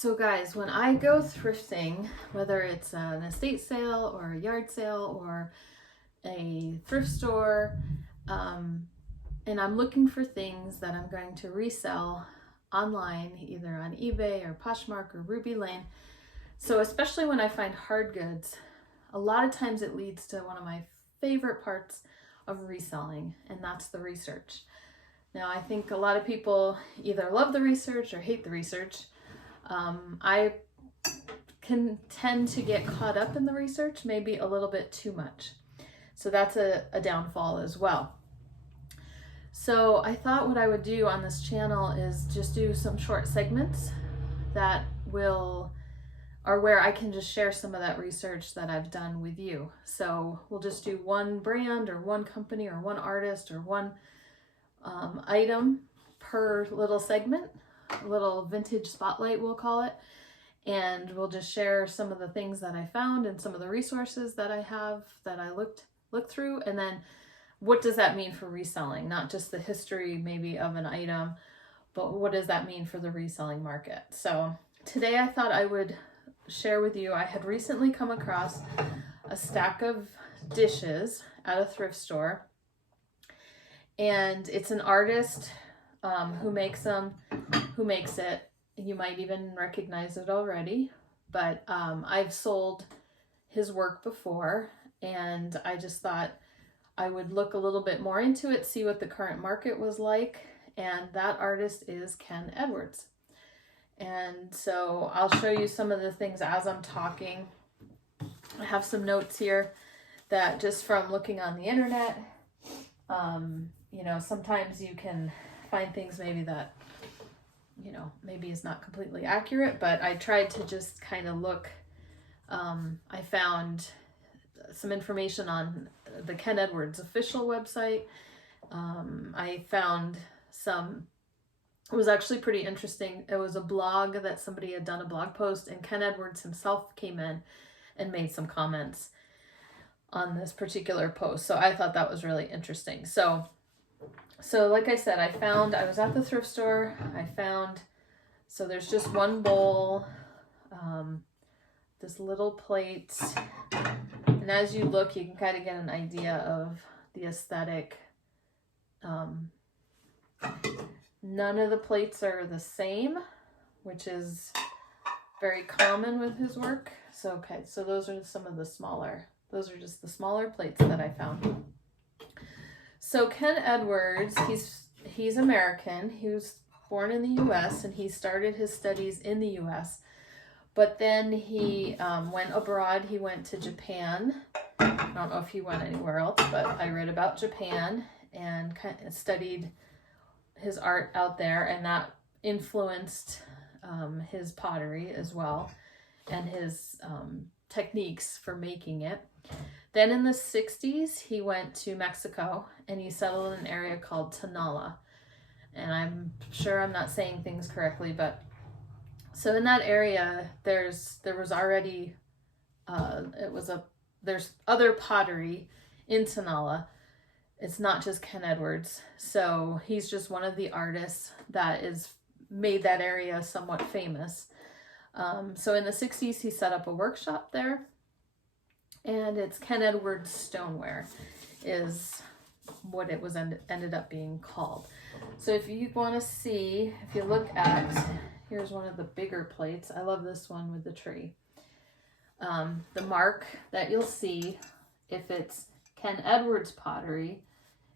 So guys, when I go thrifting, whether it's an estate sale or a yard sale or a thrift store, and I'm looking for things that I'm going to resell online, either on eBay or Poshmark or Ruby Lane. So especially when I find hard goods, a lot of times it leads to one of my favorite parts of reselling, and that's the research. Now, I think a lot of people either love the research or hate the research. I can tend to get caught up in the research, maybe a little bit too much. So that's a downfall as well. So I thought what I would do on this channel is just do some short segments that are where I can just share some of that research that I've done with you. So we'll just do one brand or one company or one artist or one item per little segment, a little vintage spotlight we'll call it, and we'll just share some of the things that I found and some of the resources that I have that I looked through, and then what does that mean for reselling? Not just the history maybe of an item, but what does that mean for the reselling market? So today I thought I would share with you, I had recently come across a stack of dishes at a thrift store, and it's an artist who makes it. You might even recognize it already, but I've sold his work before, and I just thought I would look a little bit more into it, see what the current market was like, and that artist is Ken Edwards. And so I'll show you some of the things as I'm talking. I have some notes here that just from looking on the internet, sometimes you can find things maybe that, maybe is not completely accurate, but I tried to just kind of look. I found some information on the Ken Edwards official website. I found it was actually pretty interesting. It was a blog that somebody had done a blog post, and Ken Edwards himself came in and made some comments on this particular post. So I thought that was really interesting. So like I said, I was at the thrift store. So there's just one bowl, this little plate. And as you look, you can kind of get an idea of the aesthetic. None of the plates are the same, which is very common with his work. So those are just the smaller plates that I found. So Ken Edwards, he's American. He was born in the U.S. and he started his studies in the U.S. But then he went abroad. He went to Japan. I don't know if he went anywhere else, but I read about Japan and kind of studied his art out there, and that influenced his pottery as well and his techniques for making it. Then in the 60s, he went to Mexico and he settled in an area called Tonala. And I'm sure I'm not saying things correctly, but so in that area, there was already, there's other pottery in Tonala. It's not just Ken Edwards. So he's just one of the artists that made that area somewhat famous. So in the 60s, he set up a workshop there, and it's Ken Edwards Stoneware is what it was ended up being called. So if you want to see, if you look at, here's one of the bigger plates. I love this one with the tree. The mark that you'll see, if it's Ken Edwards pottery,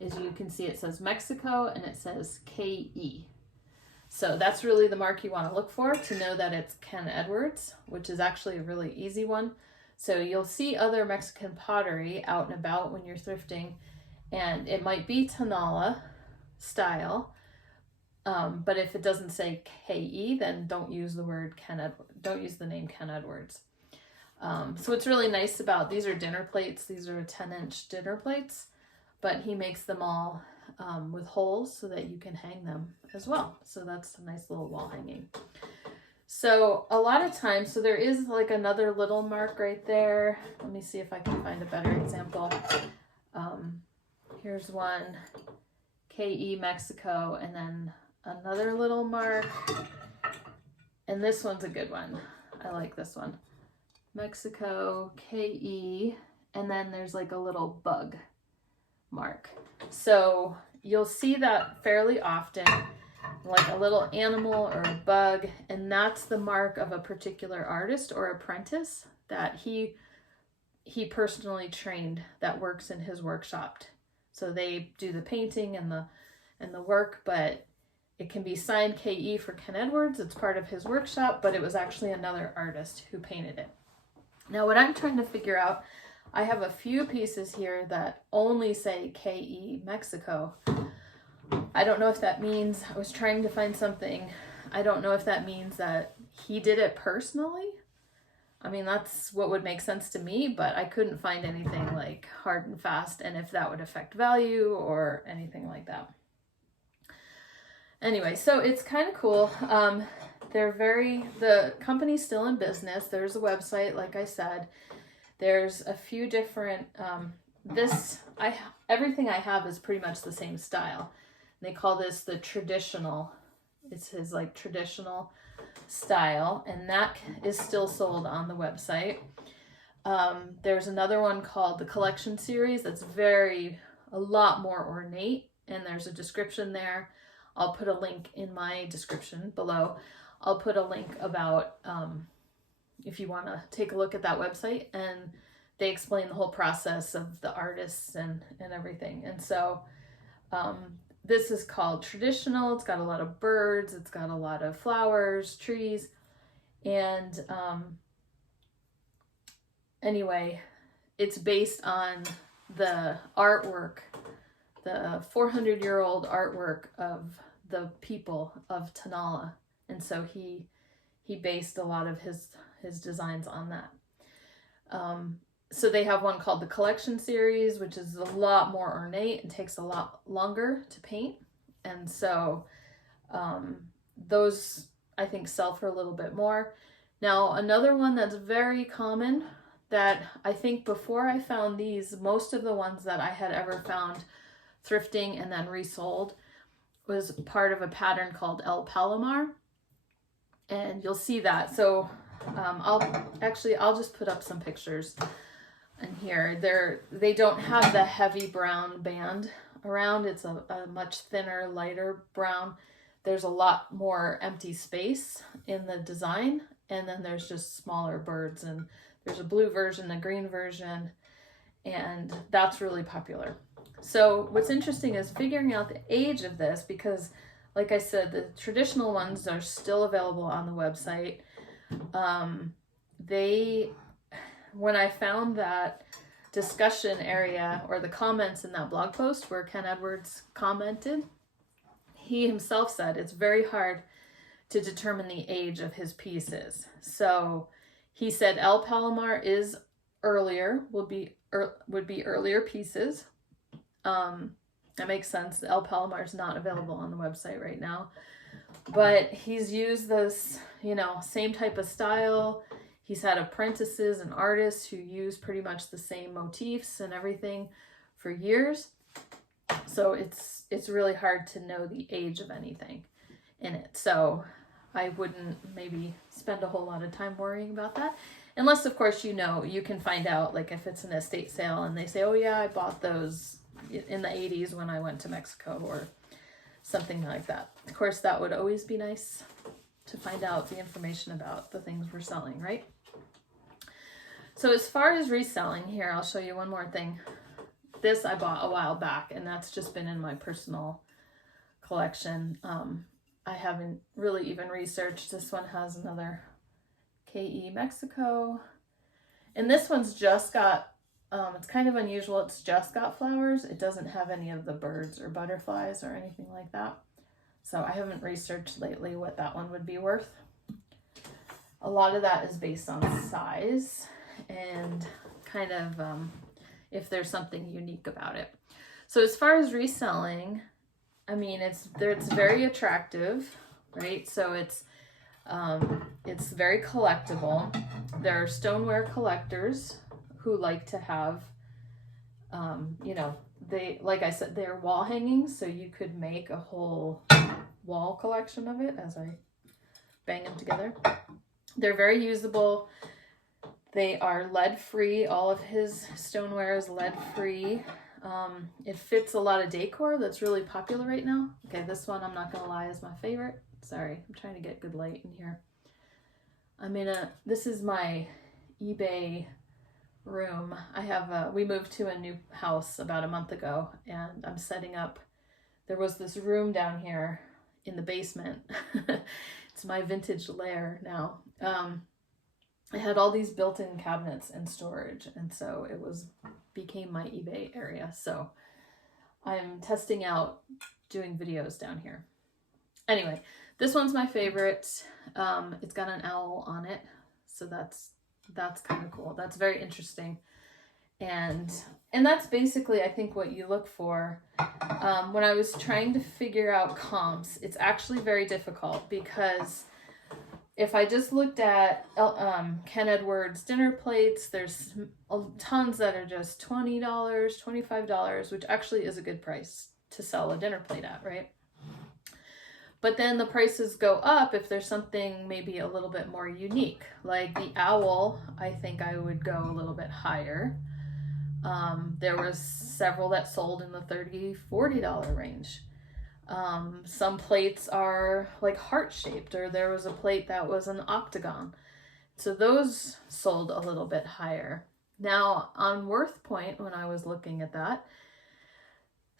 is you can see it says Mexico and it says KE. So that's really the mark you want to look for to know that it's Ken Edwards, which is actually a really easy one. So you'll see other Mexican pottery out and about when you're thrifting, and it might be Tonala style, but if it doesn't say KE, then don't use the word don't use the name Ken Edwards. So what's really nice about these are dinner plates. These are 10-inch dinner plates, but he makes them all with holes so that you can hang them as well. So that's a nice little wall hanging. So a lot of times, so there is like another little mark right there. Let me see if I can find a better example. Here's one, KE Mexico, and then another little mark. And this one's a good one. I like this one. Mexico, KE, and then there's like a little bug mark. So you'll see that fairly often, like a little animal or a bug, and that's the mark of a particular artist or apprentice that he personally trained that works in his workshop. So they do the painting and the work, but it can be signed KE for Ken Edwards. It's part of his workshop, but it was actually another artist who painted it. Now, what I'm trying to figure out, I have a few pieces here that only say KE Mexico. I don't know if that means, I was trying to find something, I don't know if that means that he did it personally. I mean, that's what would make sense to me, but I couldn't find anything like hard and fast, and if that would affect value or anything like that. Anyway, so it's kind of cool. The company's still in business. There's a website, like I said. There's a few different, everything I have is pretty much the same style. They call this the traditional. It's his like traditional style, and that is still sold on the website. There's another one called the collection series that's a lot more ornate, and there's a description there. I'll put a link in my description below. I'll put a link about if you want to take a look at that website, and they explain the whole process of the artists and everything. And so this is called traditional. It's got a lot of birds. It's got a lot of flowers, trees. And anyway, it's based on the artwork, the 400-year-old artwork of the people of Tanala. And so he based a lot of his designs on that. So they have one called the collection series, which is a lot more ornate and takes a lot longer to paint. And so those I think sell for a little bit more. Now, another one that's very common that I think before I found these, most of the ones that I had ever found thrifting and then resold was part of a pattern called El Palomar. And you'll see that. So I'll just put up some pictures in here. They don't have the heavy brown band around. It's a much thinner, lighter brown. There's a lot more empty space in the design, and then there's just smaller birds, and there's a blue version, a green version, and that's really popular. So what's interesting is figuring out the age of this, because like I said, the traditional ones are still available on the website. When I found that discussion area or the comments in that blog post where Ken Edwards commented, he himself said it's very hard to determine the age of his pieces. So he said El Palomar is earlier, would be earlier pieces. That makes sense. El Palomar is not available on the website right now, but he's used this, same type of style. He's had apprentices and artists who use pretty much the same motifs and everything for years. So it's really hard to know the age of anything in it. So I wouldn't maybe spend a whole lot of time worrying about that. Unless, of course, you can find out, like if it's an estate sale and they say, oh yeah, I bought those in the 80s when I went to Mexico or something like that. Of course, that would always be nice to find out the information about the things we're selling, right? So as far as reselling here, I'll show you one more thing. This I bought a while back, and that's just been in my personal collection. I haven't really even researched. This one has another KE Mexico. And this one's just got, it's kind of unusual. It's just got flowers. It doesn't have any of the birds or butterflies or anything like that. So I haven't researched lately what that one would be worth. A lot of that is based on size and kind of if there's something unique about it. So as far as reselling, I mean, it's very attractive, right? So it's very collectible. There are stoneware collectors who like to have, like I said, they're wall hangings, so you could make a whole wall collection of it, as I bang them together. They're very usable. They are lead-free. All of his stoneware is lead-free. It fits a lot of decor that's really popular right now. Okay, this one, I'm not gonna lie, is my favorite. Sorry, I'm trying to get good light in here. This is my eBay room. We moved to a new house about a month ago, and I'm setting up. There was this room down here in the basement. It's my vintage lair now. I had all these built-in cabinets and storage, and so became my eBay area. So I'm testing out doing videos down here. Anyway, this one's my favorite. It's got an owl on it, so that's kind of cool. That's very interesting. And that's basically, I think, what you look for. When I was trying to figure out comps, it's actually very difficult, because if I just looked at Ken Edwards dinner plates, there's tons that are just $20, $25, which actually is a good price to sell a dinner plate at, right? But then the prices go up if there's something maybe a little bit more unique. Like the owl, I think I would go a little bit higher. There was several that sold in the $30, $40 range. Some plates are like heart-shaped, or there was a plate that was an octagon. So those sold a little bit higher. Now on Worth Point, when I was looking at that,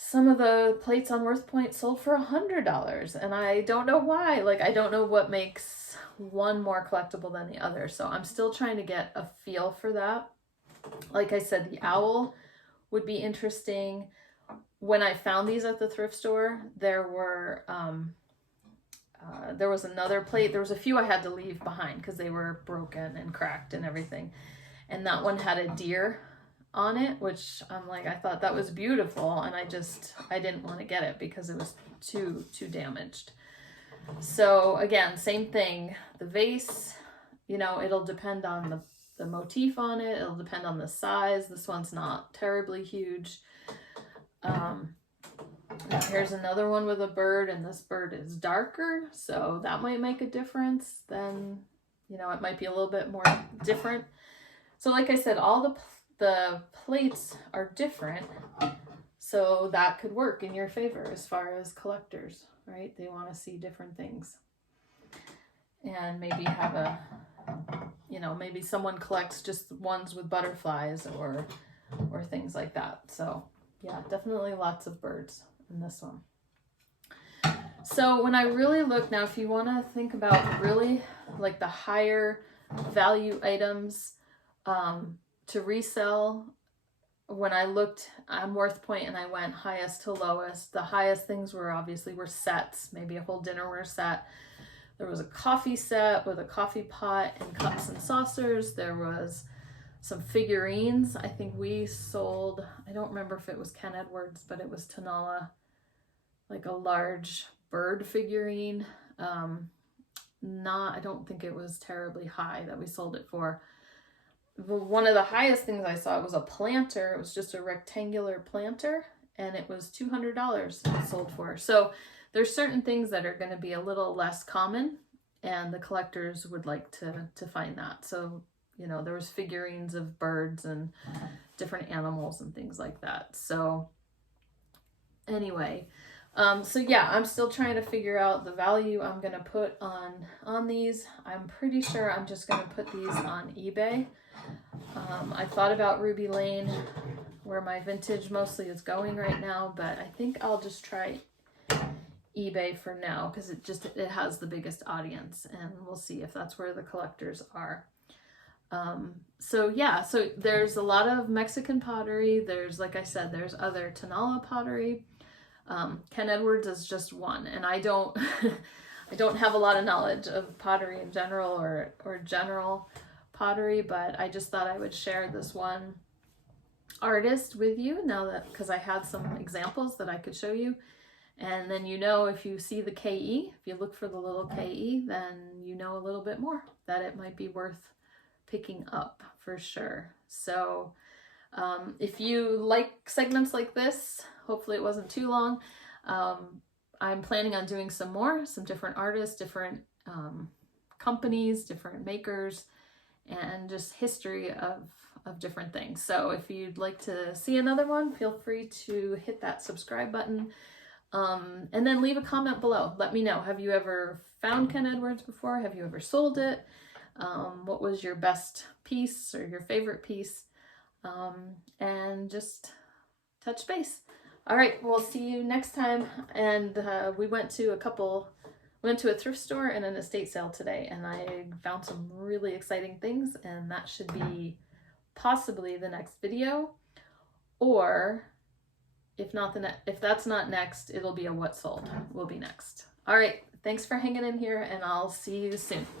some of the plates on Worth Point sold for $100, and I don't know why. Like, I don't know what makes one more collectible than the other. So I'm still trying to get a feel for that. Like I said, the owl would be interesting. When I found these at the thrift store, there was another plate. There was a few I had to leave behind because they were broken and cracked and everything. And that one had a deer on it, which I'm like, I thought that was beautiful, and I didn't want to get it because it was too damaged. So again, same thing. The vase, it'll depend on the motif on it. It'll depend on the size. This one's not terribly huge. Now here's another one with a bird, and this bird is darker, so that might make a difference. Then, it might be a little bit more different. So like I said, all the plates are different, so that could work in your favor as far as collectors, right? They want to see different things, and maybe have maybe someone collects just ones with butterflies or things like that. So yeah, definitely lots of birds in this one. So when I really look now, if you want to think about really like the higher value items to resell, when I looked on Worth Point and I went highest to lowest, the highest things were sets, maybe a whole dinnerware set. There was a coffee set with a coffee pot and cups and saucers. There was some figurines. I think we sold, I don't remember if it was Ken Edwards, but it was Tanala, like a large bird figurine. I don't think it was terribly high that we sold it for. One of the highest things I saw was a planter. It was just a rectangular planter, and it was $200 sold for. So there's certain things that are going to be a little less common, and the collectors would like to find that. So, there was figurines of birds and different animals and things like that. So anyway, so yeah, I'm still trying to figure out the value I'm going to put on these. I'm pretty sure I'm just going to put these on eBay. I thought about Ruby Lane, where my vintage mostly is going right now, but I think I'll just try eBay for now because it has the biggest audience, and we'll see if that's where the collectors are. So yeah, so there's a lot of Mexican pottery. There's, like I said, there's other Tanala pottery. Ken Edwards is just one, and I don't I don't have a lot of knowledge of pottery in general or general pottery, but I just thought I would share this one artist with you because I had some examples that I could show you. And then, if you see the KE, if you look for the little KE, then a little bit more that it might be worth picking up for sure. So if you like segments like this, hopefully it wasn't too long. I'm planning on doing some different artists, different companies, different makers, and just history of different things. So if you'd like to see another one, feel free to hit that subscribe button. And then leave a comment below. Let me know. Have you ever found Ken Edwards before? Have you ever sold it? What was your best piece or your favorite piece? And just touch base. All right, we'll see you next time. And we went to a thrift store and an estate sale today, and I found some really exciting things, and that should be possibly the next video, or if that's not next, it'll be a what sold will be next. All right, thanks for hanging in here, and I'll see you soon.